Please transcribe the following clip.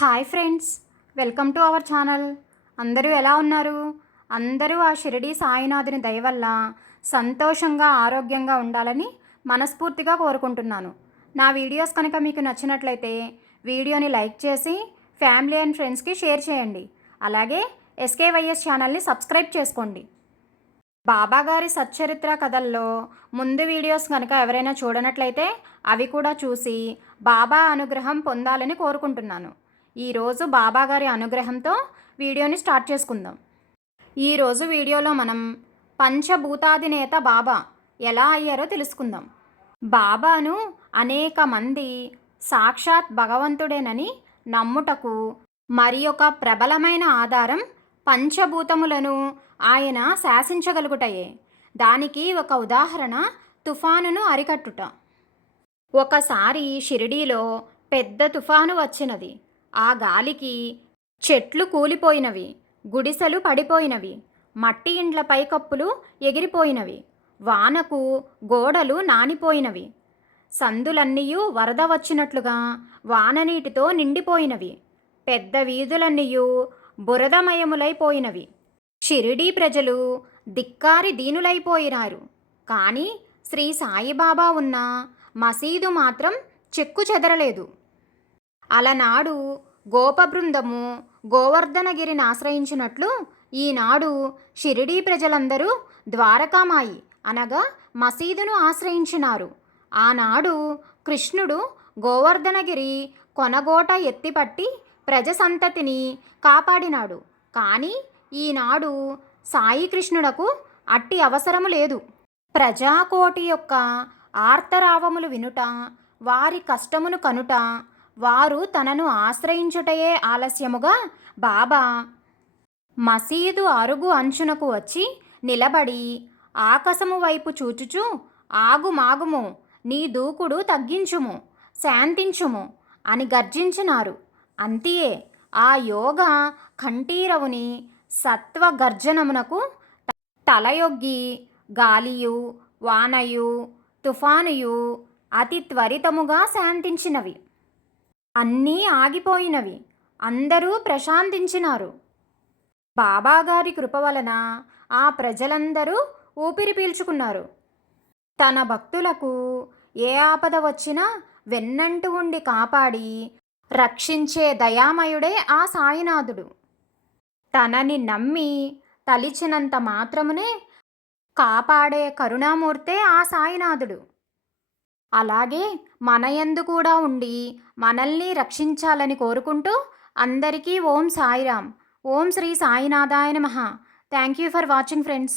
Hi friends welcome to our channel. అందరూ ఎలా ఉన్నారు? అందరూ ఆ షిరిడి సాయినాథుని దయ వల్ల సంతోషంగా ఆరోగ్యంగా ఉండాలని మనస్ఫూర్తిగా కోరుకుంటున్నాను. నా వీడియోస్ కనుక మీకు నచ్చినట్లయితే వీడియోని లైక్ చేసి ఫ్యామిలీ అండ్ ఫ్రెండ్స్కి షేర్ చేయండి. అలాగే ఎస్కేవైఎస్ ఛానల్ని సబ్స్క్రైబ్ చేసుకోండి. బాబాగారి సచ్చరిత్ర కథల్లో ముందు వీడియోస్ కనుక ఎవరైనా చూడనట్లయితే అవి కూడా చూసి బాబా అనుగ్రహం పొందాలని కోరుకుంటున్నాను. ఈరోజు బాబాగారి అనుగ్రహంతో వీడియోని స్టార్ట్ చేసుకుందాం. ఈరోజు వీడియోలో మనం పంచభూతాధినేత బాబా ఎలా అయ్యారో తెలుసుకుందాం. బాబాను అనేక మంది సాక్షాత్ భగవంతుడేనని నమ్ముటకు మరి ఒక ప్రబలమైన ఆధారం పంచభూతములను ఆయన శాసించగలుగుటయే. దానికి ఒక ఉదాహరణ తుఫానును అరికట్టుట. ఒకసారి షిరిడీలో పెద్ద తుఫాను వచ్చినది. ఆ గాలికి చెట్లు కూలిపోయినవి గుడిసెలు పడిపోయినవి మట్టి ఇండ్ల పైకప్పులు ఎగిరిపోయినవి వానకు గోడలు నానిపోయినవి. సందులన్నీయూ వరద వచ్చినట్లుగా వాననీటితో నిండిపోయినవి. పెద్ద వీధులన్నీయు బురదమయములైపోయినవి. షిరిడీ ప్రజలు దిక్కారి దీనులైపోయినారు. కానీ శ్రీ సాయిబాబా ఉన్న మసీదు మాత్రం చెక్కు చెదరలేదు. అలనాడు గోపబృందము గోవర్ధనగిరిని ఆశ్రయించినట్లు ఈనాడు షిరిడీ ప్రజలందరూ ద్వారకామాయి అనగా మసీదును ఆశ్రయించినారు. ఆనాడు కృష్ణుడు గోవర్ధనగిరి కొనగోట ఎత్తిపట్టి ప్రజసంతతిని కాపాడినాడు. కానీ ఈనాడు సాయి కృష్ణుడకు అట్టి అవసరము లేదు. ప్రజాకోటి యొక్క ఆర్తరావములు వినుట వారి కష్టమును కనుట వారు తనను ఆశ్రయించుటయే ఆలస్యముగా బాబా మసీదు అరుగు అంచునకు వచ్చి నిలబడి ఆకాశము వైపు చూచుచు ఆగుమాగుము నీ దూకుడు తగ్గించుము శాంతించుము అని గర్జించినారు. అంతియే ఆ యోగ కంఠీరవుని సత్వ గర్జనమునకు తలయొగ్గి గాలియు వానయు తుఫానుయు అతి త్వరితముగా శాంతించినవి. అన్నీ ఆగిపోయినవి. అందరూ ప్రశాంతించినారు. బాబాగారి కృప వలన ఆ ప్రజలందరూ ఊపిరి పీల్చుకున్నారు. తన భక్తులకు ఏ ఆపద వచ్చినా వెన్నంటు ఉండి కాపాడి రక్షించే దయామయుడే ఆ సాయినాథుడు. తనని నమ్మి తలిచినంత మాత్రమునే కాపాడే కరుణామూర్తే ఆ సాయినాథుడు. అలాగే మన యందు కూడా ఉండి మనల్ని రక్షించాలని కోరుకుంటూ అందరికీ ఓం సాయిరామ్. ఓం శ్రీ సాయినాథాయ నమ. Thank you for watching friends